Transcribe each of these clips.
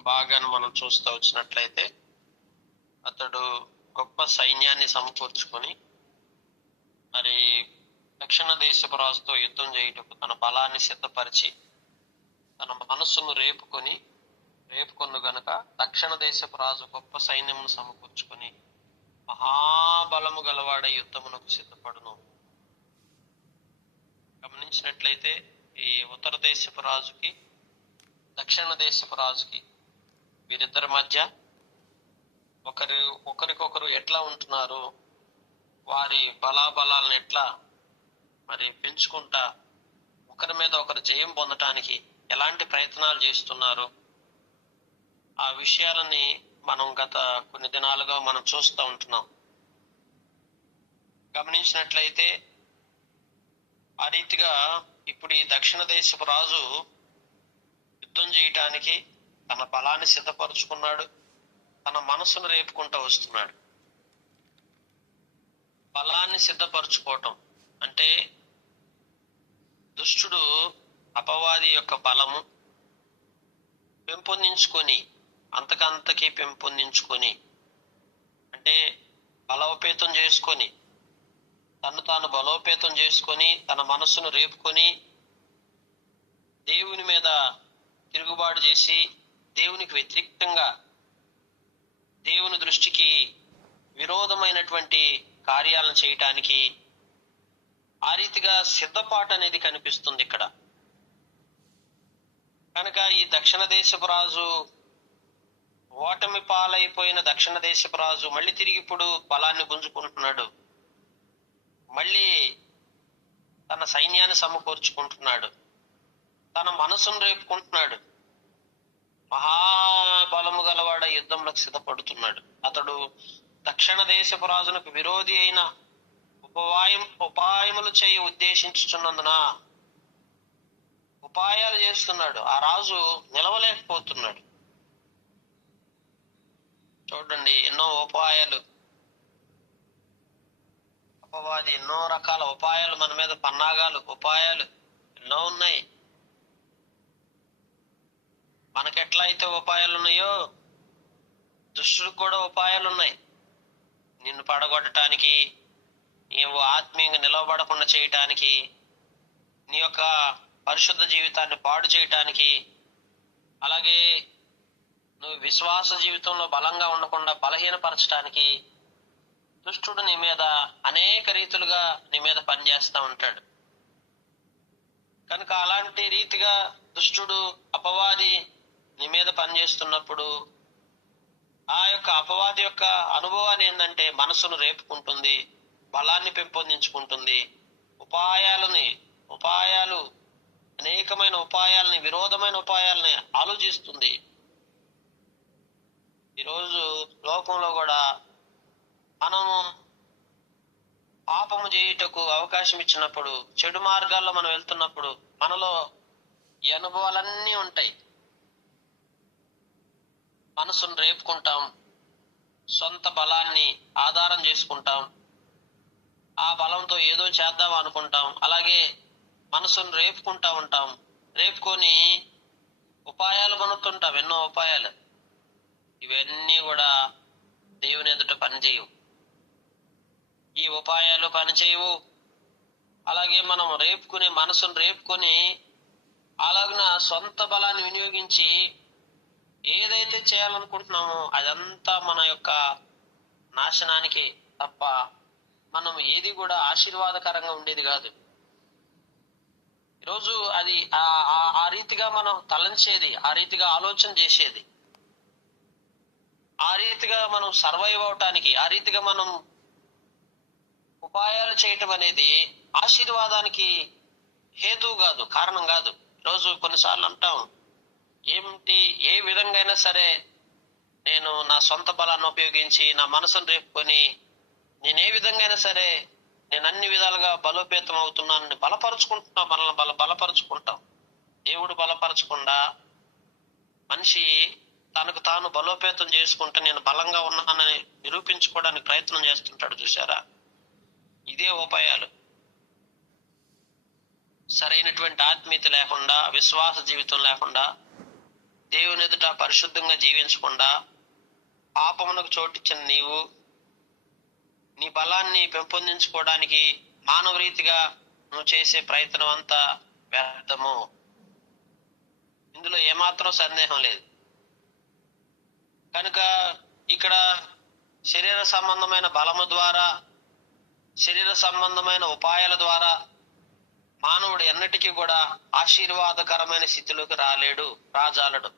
ఒక భాగాన్ని మనం చూస్తూ వచ్చినట్లయితే అతడు గొప్ప సైన్యాన్ని సమకూర్చుకొని మరి దక్షిణ దేశపు రాజుతో యుద్ధం చేయుటకు తన బలాన్ని సిద్ధపరిచి తన మనస్సును రేపుకొను గనుక దక్షిణ దేశపు రాజు గొప్ప సైన్యమును సమకూర్చుకొని మహాబలము గలవాడే యుద్ధమునకు సిద్ధపడును. గమనించినట్లయితే ఈ ఉత్తర దేశపు రాజుకి దక్షిణ దేశపు రాజుకి వీరిద్దరి మధ్య ఒకరికొకరు ఎట్లా ఉంటున్నారు, వారి బలాబలాలను ఎట్లా మరి పెంచుకుంటా ఒకరి మీద ఒకరు జయం పొందటానికి ఎలాంటి ప్రయత్నాలు చేస్తున్నారు, ఆ విషయాలని మనం గత కొన్ని దినాలుగా మనం చూస్తూ ఉంటున్నాం. గమనించినట్లయితే ఆ రీతిగా ఇప్పుడు ఈ దక్షిణ దేశపు రాజు యుద్ధం చేయటానికి తన బలాన్ని సిద్ధపరుచుకున్నాడు, తన మనసును రేపుకుంటూ వస్తున్నాడు. బలాన్ని సిద్ధపరచుకోవటం అంటే దుష్టుడు అపవాది యొక్క బలము పెంపొందించుకొని అంతకంతకీ పెంపొందించుకొని అంటే బలోపేతం చేసుకొని తను తాను బలోపేతం చేసుకొని తన మనస్సును రేపుకొని దేవుని మీద తిరుగుబాటు చేసి దేవునికి వ్యతిరేకంగా దేవుని దృష్టికి విరోధమైనటువంటి కార్యాలను చేయటానికి ఆ రీతిగా సిద్ధపాటు అనేది కనిపిస్తుంది ఇక్కడ. కనుక ఈ దక్షిణ దేశపు రాజు ఓటమి పాలైపోయిన దక్షిణ దేశపు రాజు మళ్ళీ తిరిగి ఇప్పుడు బలాన్ని గుంజుకుంటున్నాడు, మళ్ళీ తన సైన్యాన్ని సమకూర్చుకుంటున్నాడు, తన మనసును రేపుకుంటున్నాడు, మహాబలము గలవాడ యుద్ధంలో సిద్ధపడుతున్నాడు. అతడు దక్షిణ దేశపు రాజునకు విరోధి అయిన ఉపాయములు చేయి ఉద్దేశించుచున్నందున ఉపాయాలు చేస్తున్నాడు. ఆ రాజు నిలవలేకపోతున్నాడు. చూడండి, ఎన్నో ఉపాయాలు, అపవాది ఎన్నో రకాల ఉపాయాలు మన మీద పన్నాగాలు ఉపాయాలు ఎన్నో ఉన్నాయి. మనకెట్లా అయితే ఉపాయాలు ఉన్నాయో దుష్టుడికి కూడా ఉపాయాలు ఉన్నాయి. నిన్ను పడగొట్టడానికి, నీవు ఆత్మీయంగా నిలవబడకుండా చేయటానికి, నీ యొక్క పరిశుద్ధ జీవితాన్ని పాడు చేయటానికి, అలాగే నువ్వు విశ్వాస జీవితంలో బలంగా ఉండకుండా బలహీనపరచడానికి దుష్టుడు నీ మీద అనేక రీతులుగా నీ మీద పనిచేస్తూ ఉంటాడు. కనుక అలాంటి రీతిగా దుష్టుడు అపవాది నీ మీద పనిచేస్తున్నప్పుడు ఆ యొక్క అపవాది యొక్క అనుభవాన్ని ఏంటంటే మనసును రేపుకుంటుంది, బలాన్ని పెంపొందించుకుంటుంది, ఉపాయాలు అనేకమైన ఉపాయాలని, విరోధమైన ఉపాయాలని ఆలోచిస్తుంది. ఈరోజు లోకంలో కూడా మనము పాపము చేయుటకు అవకాశం ఇచ్చినప్పుడు, చెడు మార్గాల్లో మనం వెళ్తున్నప్పుడు మనలో ఈ అనుభవాలన్నీ ఉంటాయి. మనసును రేపుకుంటాం, సొంత బలాన్ని ఆధారం చేసుకుంటాం, ఆ బలంతో ఏదో చేద్దాం అనుకుంటాం, అలాగే మనసును రేపుకుంటా ఉంటాం. రేపుకొని ఉపాయాలు కొనుక్తుంటాం, ఎన్నో ఉపాయాలు. ఇవన్నీ కూడా దేవుని ఎదుట పనిచేయవు. ఈ ఉపాయాలు పనిచేయవు. అలాగే మనం మనసును రేపుకొని అలాగిన సొంత బలాన్ని వినియోగించి ఏదైతే చేయాలనుకుంటున్నామో అదంతా మన యొక్క నాశనానికి తప్ప మనం ఏది కూడా ఆశీర్వాదకరంగా ఉండేది కాదు. ఈరోజు అది ఆ రీతిగా మనం తలంచేది, ఆ రీతిగా ఆలోచన చేసేది, ఆ రీతిగా మనం సర్వైవ్ అవటానికి, ఆ రీతిగా మనం ఉపాయాలు చేయటం అనేది ఆశీర్వాదానికి హేతువు కాదు, కారణం కాదు. ఈరోజు కొన్నిసార్లు అంటాం, ఏ విధంగా అయినా సరే నేను నా సొంత బలాన్ని ఉపయోగించి నా మనసును రేపుకొని నేను ఏ విధంగా అయినా సరే నేను అన్ని విధాలుగా బలోపేతం అవుతున్నానని బలపరుచుకుంటున్నాం, మనల్ని బలపరుచుకుంటాం. దేవుడు బలపరచకుండా మనిషి తనకు తాను బలోపేతం చేసుకుంటే నేను బలంగా ఉన్నానని నిరూపించుకోవడానికి ప్రయత్నం చేస్తుంటాడు. చూసారా, ఇదే ఉపాయాలు. సరైనటువంటి ఆత్మీయత లేకుండా, విశ్వాస జీవితం లేకుండా దేవుని ఎదుట పరిశుద్ధంగా జీవించకుండా పాపమునకు చోటిచ్చిన నీవు నీ బలాన్ని పెంపొందించుకోవడానికి మానవ రీతిగా నువ్వు చేసే ప్రయత్నం అంతా వ్యర్థము. ఇందులో ఏమాత్రం సందేహం లేదు. కనుక ఇక్కడ శరీర సంబంధమైన బలము ద్వారా, శరీర సంబంధమైన ఉపాయాల ద్వారా మానవుడు ఎన్నటికీ కూడా ఆశీర్వాదకరమైన స్థితిలోకి రాజాలడు.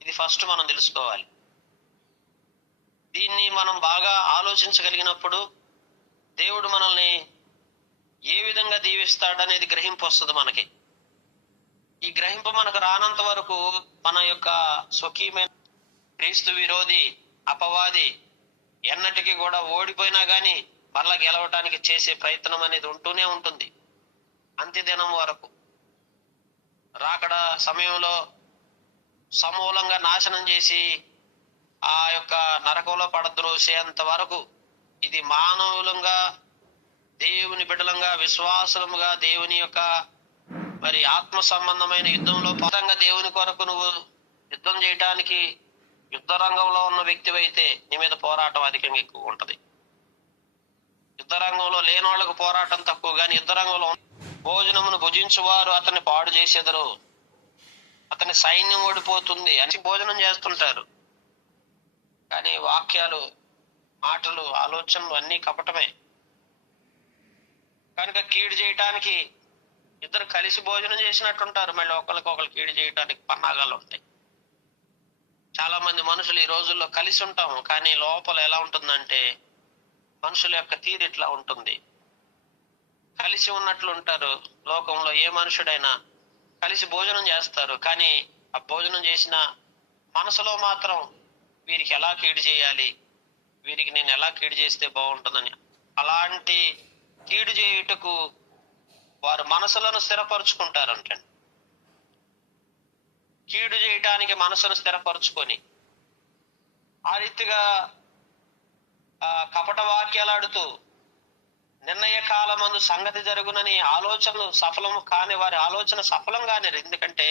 ఇది ఫస్ట్ మనం తెలుసుకోవాలి. దీన్ని మనం బాగా ఆలోచించగలిగినప్పుడు దేవుడు మనల్ని ఏ విధంగా దీవిస్తాడనేది గ్రహింపు వస్తుంది మనకి. ఈ గ్రహింపు మనకు రానంత వరకు మన యొక్క స్వకీయమైన క్రీస్తు విరోధి అపవాది ఎన్నటికీ కూడా ఓడిపోయినా గాని మరలా గెలవటానికి చేసే ప్రయత్నం అనేది ఉంటూనే ఉంటుంది అంత్యదినం వరకు. రాకడ సమయంలో సమూలంగా నాశనం చేసి ఆ యొక్క నరకంలో పడద్రోసేంత వరకు ఇది మానవులంగా, దేవుని బిడ్డలంగా, విశ్వాసులముగా దేవుని యొక్క మరి ఆత్మ సంబంధమైన యుద్ధంలో పరంగా దేవుని కొరకు నువ్వు యుద్ధం చేయటానికి యుద్ధ రంగంలో ఉన్న వ్యక్తివైతే నీ మీద పోరాటం అధికంగా ఎక్కువ ఉంటది. యుద్ధ రంగంలో లేని వాళ్ళకు పోరాటం తక్కువ, కానీ యుద్ధ రంగంలో భోజనమును భుజించువారు అతన్ని పాడు చేసేదరు, అతని సైన్యం ఓడిపోతుంది అని భోజనం చేస్తుంటారు. కానీ వాక్యాలు, మాటలు, ఆలోచనలు అన్ని కపటమే. కనుక కీడు చేయటానికి ఇద్దరు కలిసి భోజనం చేసినట్టుంటారు, మళ్ళీ ఒకరికొకరు కీడు చేయడానికి పన్నాగాలు ఉంటాయి. చాలా మంది మనుషులు ఈ రోజుల్లో కలిసి ఉంటాము, కానీ లోపల ఎలా ఉంటుందంటే మనుషుల యొక్క తీరు ఇట్లా ఉంటుంది. కలిసి ఉన్నట్లు ఉంటారు. లోకంలో ఏ మనుషుడైనా కలిసి భోజనం చేస్తారు, కానీ ఆ భోజనం చేసిన మనసులో మాత్రం వీరికి ఎలా కీడు చేయాలి, వీరికి నేను ఎలా కీడు చేస్తే బాగుంటుందని అలాంటి కీడు చేయుటకు వారు మనసులను స్థిరపరుచుకుంటారంట. కీడు చేయటానికి మనసును స్థిరపరుచుకొని ఆ రీతిగా కపట వాక్యాలాడుతూ నిర్ణయ కాలమందు సంగతి జరుగునని ఆలోచనలు సఫలము కాని వారి ఆలోచన సఫలం కానిరు. ఎందుకంటే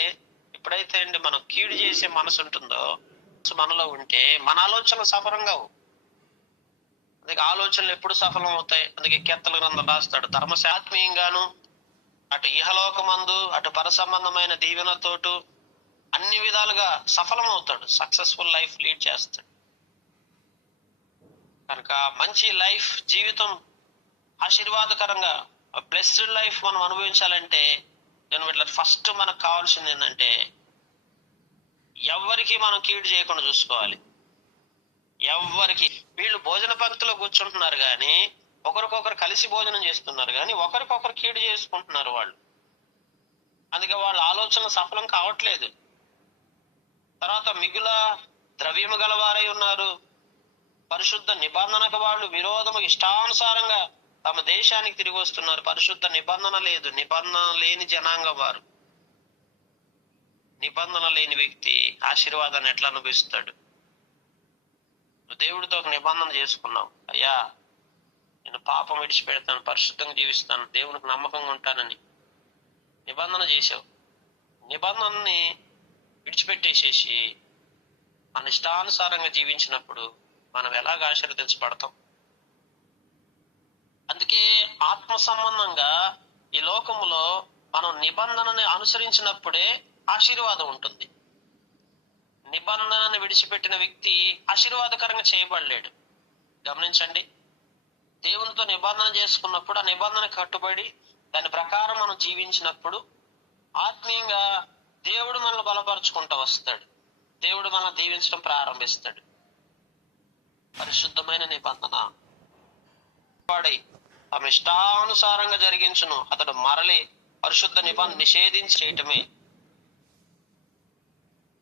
ఎప్పుడైతే అండి మనం కీడు చేసే మనసు ఉంటుందో, మనలో ఉంటే మన ఆలోచనలు సఫలం కావు. అందుకే ఆలోచనలు ఎప్పుడు సఫలం అవుతాయి. అందుకే కీర్తన గ్రంథం రాస్తాడు, ధర్మశాత్మీయంగాను అటు ఇహలోకమందు అటు పరసంబంధమైన దీవెనతోటు అన్ని విధాలుగా సఫలం అవుతాడు, సక్సెస్ఫుల్ లైఫ్ లీడ్ చేస్తాడు. కనుక మంచి లైఫ్, జీవితం ఆశీర్వాదకరంగా బ్లెస్డ్ లైఫ్ మనం అనుభవించాలంటే ఫస్ట్ మనకు కావాల్సింది ఏంటంటే ఎవ్వరికి మనం కీడు చేయకుండా చూసుకోవాలి. ఎవ్వరికి, వీళ్ళు భోజన పంక్తిలో కూర్చుంటున్నారు కానీ ఒకరికొకరు కలిసి భోజనం చేస్తున్నారు, కానీ ఒకరికొకరు కీడు చేసుకుంటున్నారు వాళ్ళు. అందుకే వాళ్ళ ఆలోచన సఫలం కావట్లేదు. తర్వాత మిగుల ద్రవ్యము గలవారై ఉన్నారు, పరిశుద్ధ నిబంధనకు వాళ్ళు విరోధము ఇష్టానుసారంగా తమ దేశానికి తిరిగి వస్తున్నారు. పరిశుద్ధ నిబంధన లేదు, నిబంధన లేని జనాంగం వారు. నిబంధన లేని వ్యక్తి ఆశీర్వాదాన్ని ఎట్లా అనుభవిస్తాడు? దేవుడితో ఒక నిబంధన చేసుకున్నావు, అయ్యా నేను పాపం విడిచిపెడతాను, పరిశుద్ధంగా జీవిస్తాను, దేవునికి నమ్మకంగా ఉంటానని నిబంధన చేసావు. నిబంధనని విడిచిపెట్టేసేసి మన ఇష్టానుసారంగా జీవించినప్పుడు మనం ఎలాగ ఆశీర్వదించబడతాం? అందుకే ఆత్మ సంబంధంగా ఈ లోకములో మనం నిబంధనని అనుసరించినప్పుడే ఆశీర్వాదం ఉంటుంది. నిబంధనని విడిచిపెట్టిన వ్యక్తి ఆశీర్వాదకరంగా చేయబడలేడు. గమనించండి, దేవునితో నిబంధన చేసుకున్నప్పుడు ఆ నిబంధన కట్టుబడి దాని ప్రకారం మనం జీవించినప్పుడు ఆత్మీయంగా దేవుడు మనల్ని బలపరుచుకుంటూ వస్తాడు, దేవుడు మనల్ని దీవించడం ప్రారంభిస్తాడు. పరిశుద్ధమైన నిబంధన వాడై తమ ఇష్టానుసారంగా జరిగించును అతడు మరలి పరిశుద్ధ నిబంధన నిషేధించి చేయటమే.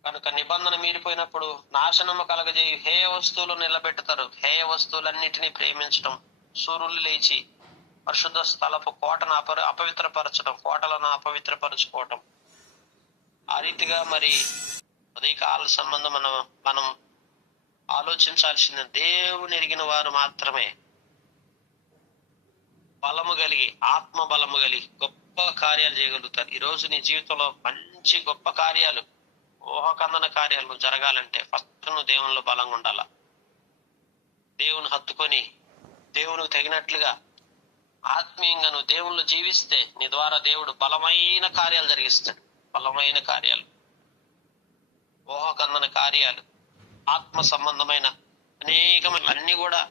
కనుక నిబంధన మీరిపోయినప్పుడు నాశనము కలగజేయి హేయ వస్తువులు నిలబెట్టుతారు. హేయ వస్తువులన్నిటినీ ప్రేమించడం, సూర్యులు లేచి పరిశుద్ధ స్థలపు కోటను అపవిత్రపరచడం, కోటలను అపవిత్రపరచుకోవటం, ఆ రీతిగా మరి ఉదయకాల సంబంధం మనం ఆలోచించాల్సింది. దేవుని ఎరిగిన వారు మాత్రమే బలము కలిగి, ఆత్మ బలము కలిగి గొప్ప కార్యాలు చేయగలుగుతారు. ఈ రోజు నీ జీవితంలో మంచి గొప్ప కార్యాలు ఊహకందన కార్యాలు జరగాలంటే ఫస్ట్ నువ్వు దేవునిలో బలంగా ఉండాల. దేవుని హత్తుకొని దేవునికి తగినట్లుగా ఆత్మీయంగా నువ్వు దేవుళ్ళు జీవిస్తే నీ ద్వారా దేవుడు బలమైన కార్యాలు జరిగిస్తాడు. బలమైన కార్యాలు, ఊహకందన కార్యాలు, ఆత్మ సంబంధమైన అనేకమైన అన్ని కూడా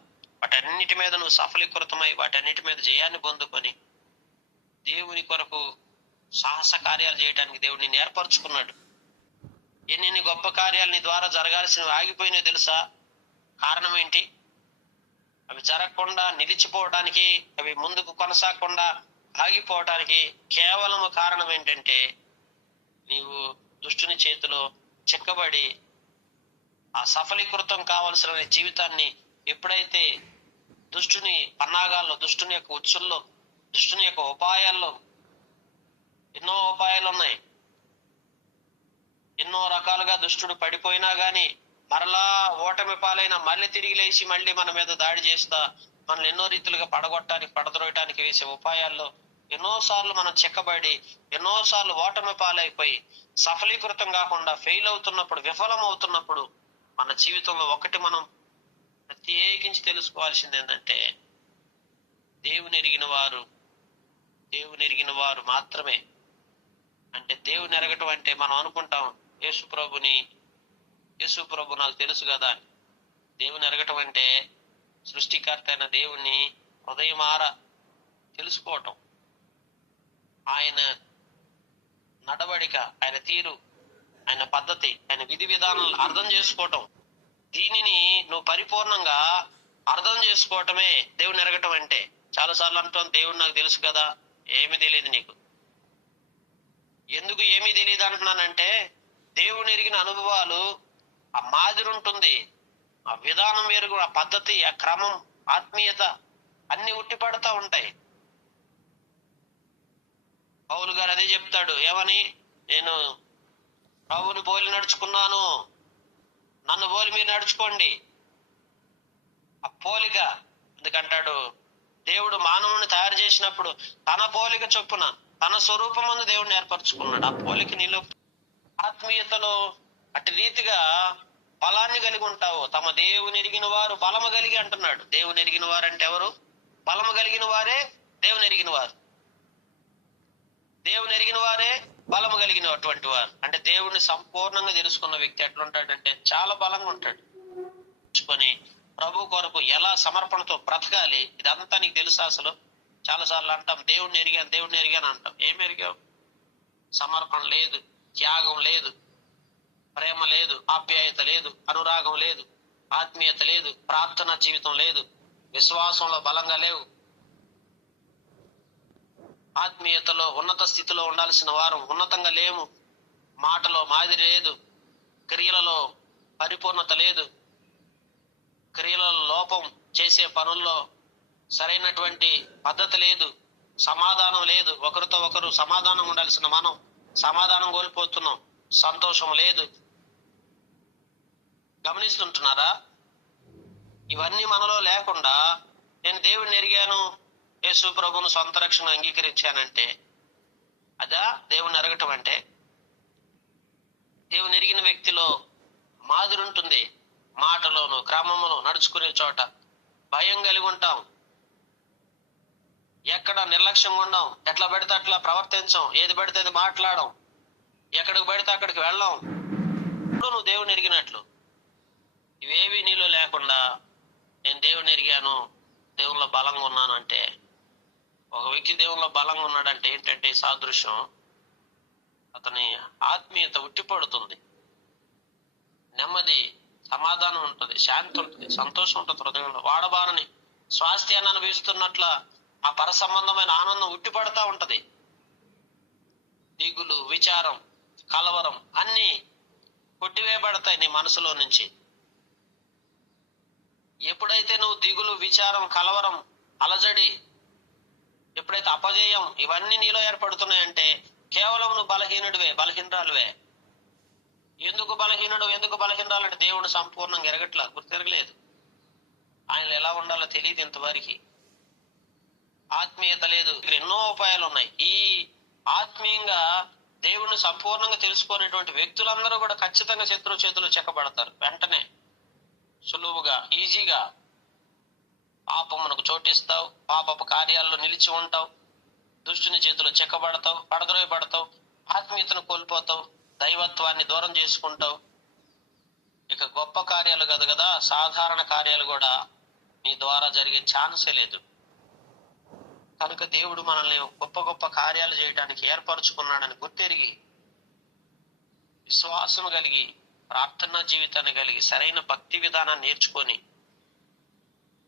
వాటన్నిటి మీద నువ్వు సఫలీకృతమై వాటన్నిటి మీద జయాన్ని పొందుకొని దేవుని కొరకు సాహస కార్యాలు చేయడానికి దేవుడు నిన్ను ఏర్పరచుకున్నాడు. ఎన్ని గొప్ప కార్యాలు నీ ద్వారా జరగాల్సినవి ఆగిపోయినాయో తెలుసా? కారణం ఏంటి? అవి జరగకుండా నిలిచిపోవడానికి, అవి ముందుకు కొనసాగకుండా ఆగిపోవటానికి కేవలం కారణం ఏంటంటే నీవు దుష్టుని చేతిలో చిక్కబడి ఆ సఫలీకృతం కావలసిన జీవితాన్ని ఎప్పుడైతే దుష్టుని పన్నాగాల్లో, దుష్టుని యొక్క ఉచ్చుల్లో, దుష్టుని యొక్క ఉపాయాల్లో, ఎన్నో ఉపాయాలు ఉన్నాయి, ఎన్నో రకాలుగా దుష్టుడు పడిపోయినా గాని మరలా ఓటమి పాలైన మళ్ళీ తిరిగి లేచి మళ్ళీ మన మీద దాడి చేస్తా మనల్ని ఎన్నో రీతిలుగా పడగొట్టడానికి, పడద్రోయటానికి వేసే ఉపాయాల్లో ఎన్నోసార్లు మనం చెక్కబడి ఎన్నోసార్లు ఓటమి పాలైపోయి సఫలీకృతం కాకుండా ఫెయిల్ అవుతున్నప్పుడు, విఫలం అవుతున్నప్పుడు మన జీవితంలో ఒకటి మనం ప్రత్యేకించి తెలుసుకోవాల్సింది ఏంటంటే దేవుని ఎరిగిన వారు మాత్రమే. అంటే దేవుని ఎరగటం అంటే మనం అనుకుంటాం యేసు ప్రభు నాకు తెలుసు కదా. దేవుని ఎరగటం అంటే సృష్టికర్త అయిన దేవుణ్ణి హృదయమార తెలుసుకోవటం, ఆయన నడవడిక, ఆయన తీరు, ఆయన పద్ధతి, ఆయన విధి విధానాలు అర్థం చేసుకోవటం. దీనిని నువ్వు పరిపూర్ణంగా అర్థం చేసుకోవటమే దేవుని ఎరగటం అంటే. చాలాసార్లు అంటాం దేవుడు నాకు తెలుసు కదా, ఏమీ తెలియదు నీకు. ఎందుకు ఏమీ తెలియదు అంటున్నానంటే దేవుని ఎరిగిన అనుభవాలు, ఆ మాదిరి ఉంటుంది, ఆ విధానం వేరు, ఆ పద్ధతి, ఆ క్రమం, ఆత్మీయత అన్ని ఉట్టిపడతా ఉంటాయి. పౌలు గారు అదే చెప్తాడు, ఏమని? నేను ప్రభుని పోలి నడుచుకున్నాను, నన్ను పోలి మీరు నడుచుకోండి. ఆ పోలిక ఎందుకంటాడు? దేవుడు మానవుని తయారు చేసినప్పుడు తన పోలిక చొప్పున తన స్వరూపమందు దేవుడిని ఏర్పరచుకున్నాడు. ఆ పోలిక నీలో ఆత్మీయతలో అటు రీతిగా బలాన్ని కలిగి ఉంటావు. తమ దేవుని ఎరిగిన వారు బలము కలిగి అంటున్నాడు. దేవుని ఎరిగిన వారు అంటే ఎవరు? బలము కలిగిన వారే దేవుని ఎరిగిన వారు. దేవుని ఎరిగిన వారే బలము కలిగినటువంటి వారు. అంటే దేవుణ్ణి సంపూర్ణంగా తెలుసుకున్న వ్యక్తి ఎట్లుంటాడంటే చాలా బలంగా ఉంటాడు. ప్రభు కొరకు ఎలా సమర్పణతో బ్రతకాలి ఇదంతా నీకు తెలుసా? అసలు చాలాసార్లు అంటాం దేవుణ్ణి ఎరిగాను అంటాం. ఏం ఎరిగావు? సమర్పణ లేదు, త్యాగం లేదు, ప్రేమ లేదు, ఆప్యాయత లేదు, అనురాగం లేదు, ఆత్మీయత లేదు, ప్రార్థన జీవితం లేదు, విశ్వాసంలో బలంగా లేవు. ఆత్మీయతలో ఉన్నత స్థితిలో ఉండాల్సిన వారు ఉన్నతంగా లేము. మాటలో మాదిరి లేదు, క్రియలలో పరిపూర్ణత లేదు, క్రియలలో లోపం, చేసే పనుల్లో సరైనటువంటి పద్ధతి లేదు, సమాధానం లేదు. ఒకరితో ఒకరు సమాధానం ఉండాల్సిన మనం సమాధానం కోల్పోతున్నాం, సంతోషం లేదు. గమనిస్తుంటున్నారా? ఇవన్నీ మనలో లేకుండా నేను దేవుడిని ఎరిగాను, యేసు ప్రభువును సొంత రక్షణ అంగీకరించానంటే అదా దేవుని ఎరగటం అంటే? దేవుని ఎరిగిన వ్యక్తిలో మాదిరి ఉంటుంది. మాటలోను క్రమమును నడుచుకునే చోట భయం కలిగి ఉంటాం. ఎక్కడ నిర్లక్ష్యంగా ఉండం, ఎట్లా పడితే అట్లా ప్రవర్తించం, ఏది పడితే అది మాట్లాడడం, ఎక్కడికి పడితే అక్కడికి వెళ్ళాం. ఇప్పుడు నువ్వు దేవుని ఎరిగినట్లు ఇవేవి నీలో లేకుండా నేను దేవుని ఎరిగాను, దేవునిలో బలంగా ఉన్నాను అంటే, ఒక వ్యక్తి దేవునిలో బలంగా ఉన్నాడంటే ఏంటంటే సాదృశ్యం, అతని ఆత్మీయత ఉట్టిపడుతుంది, నెమ్మది, సమాధానం ఉంటుంది, శాంతి ఉంటుంది, సంతోషం ఉంటుంది హృదయంలో. వాడబారని స్వాస్థ్యాన్ని అనుభవిస్తున్నట్ల ఆ పర సంబంధమైన ఆనందం ఉట్టిపడతా ఉంటది. దిగులు, విచారం, కలవరం అన్ని కొట్టివేయబడతాయి నీ మనసులో నుంచి. ఎప్పుడైతే నువ్వు దిగులు, విచారం, కలవరం, అలజడి, ఎప్పుడైతే అపజయం ఇవన్నీ నీలో ఏర్పడుతున్నాయంటే కేవలం నువ్వు బలహీనరాలువే. ఎందుకు బలహీనరాలంటే దేవుడు సంపూర్ణంగా ఎరగట్లా, గుర్తెరగలేదు. ఆయన ఎలా ఉండాలో తెలియదు ఇంతవరకు. ఆత్మీయత లేదు. ఎన్నో ఉపాయాలు ఉన్నాయి. ఈ ఆత్మీయంగా దేవుణ్ణి సంపూర్ణంగా తెలుసుకునేటువంటి వ్యక్తులందరూ కూడా ఖచ్చితంగా శత్రువు చేతిలో చెక్కబడతారు. వెంటనే సులువుగా ఈజీగా పాపమునకు చోటిస్తావు, పాపపు కార్యాల్లో నిలిచి ఉంటావు, దుష్టుని చేతిలో చెక్కబడతావు, పడద్రోయబడతావు, ఆత్మీయతను కోల్పోతావు, దైవత్వాన్ని దూరం చేసుకుంటావు. ఇక గొప్ప కార్యాలు కాదు కదా, సాధారణ కార్యాలు కూడా నీ ద్వారా జరిగే ఛాన్సే లేదు. కనుక దేవుడు మనల్ని గొప్ప గొప్ప కార్యాలు చేయడానికి ఏర్పరచుకున్నాడని గుర్తెరిగి, విశ్వాసం కలిగి, ప్రార్థనా జీవితాన్ని కలిగి, సరైన భక్తి విధానాన్ని నేర్చుకొని,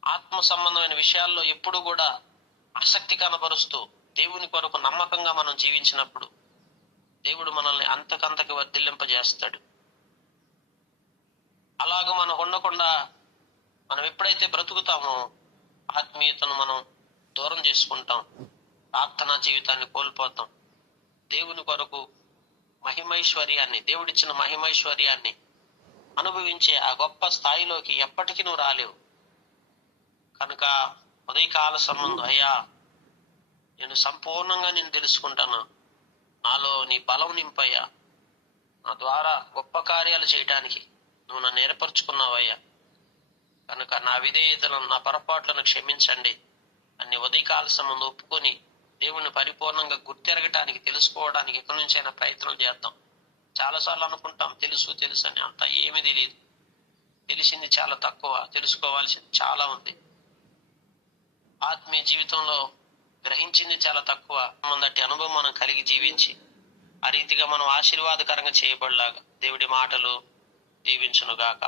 ఆత్మ సంబంధమైన విషయాల్లో ఎప్పుడు కూడా ఆసక్తి కనబరుస్తూ దేవుని కొరకు నమ్మకంగా మనం జీవించినప్పుడు దేవుడు మనల్ని అంతకంతకి వర్ధిల్లింపజేస్తాడు. అలాగ మనం ఉండకుండా మనం ఎప్పుడైతే బ్రతుకుతామో ఆత్మీయతను మనం దూరం చేసుకుంటాం, ప్రార్థనా జీవితాన్ని కోల్పోతాం. దేవుని కొరకు మహిమైశ్వర్యాన్ని, దేవుడిచ్చిన మహిమైశ్వర్యాన్ని అనుభవించే ఆ గొప్ప స్థాయిలోకి ఎప్పటికీ నువ్వు రాలేవు. కనుక ఉదయకాల సంబంధం, అయ్యా నేను సంపూర్ణంగా నేను తెలుసుకుంటాను, నాలో నీ బలం నింపయ్యా, నా ద్వారా గొప్ప కార్యాలు చేయటానికి నువ్వు నన్ను ఏర్పరచుకున్నావయ్యా, కనుక నా విధేయతలను, నా పొరపాట్లను క్షమించండి అన్ని ఉదయకాల సంబంధం ఒప్పుకొని దేవుణ్ణి పరిపూర్ణంగా గుర్తెరగటానికి, తెలుసుకోవడానికి ఎక్కడి నుంచైనా ప్రయత్నం చేద్దాం. చాలాసార్లు అనుకుంటాం తెలుసు తెలుసు అని, అంత ఏమీ తెలియదు. తెలిసింది చాలా తక్కువ, తెలుసుకోవాల్సింది చాలా ఉంది. ఆత్మీయ జీవితంలో గ్రహించింది చాలా తక్కువ. ముందటి అనుభవం మనం కలిగి జీవించి ఆ రీతిగా మనం ఆశీర్వాదకరంగా చేయబడలాగా దేవుడి మాటలు దీవించునుగాక.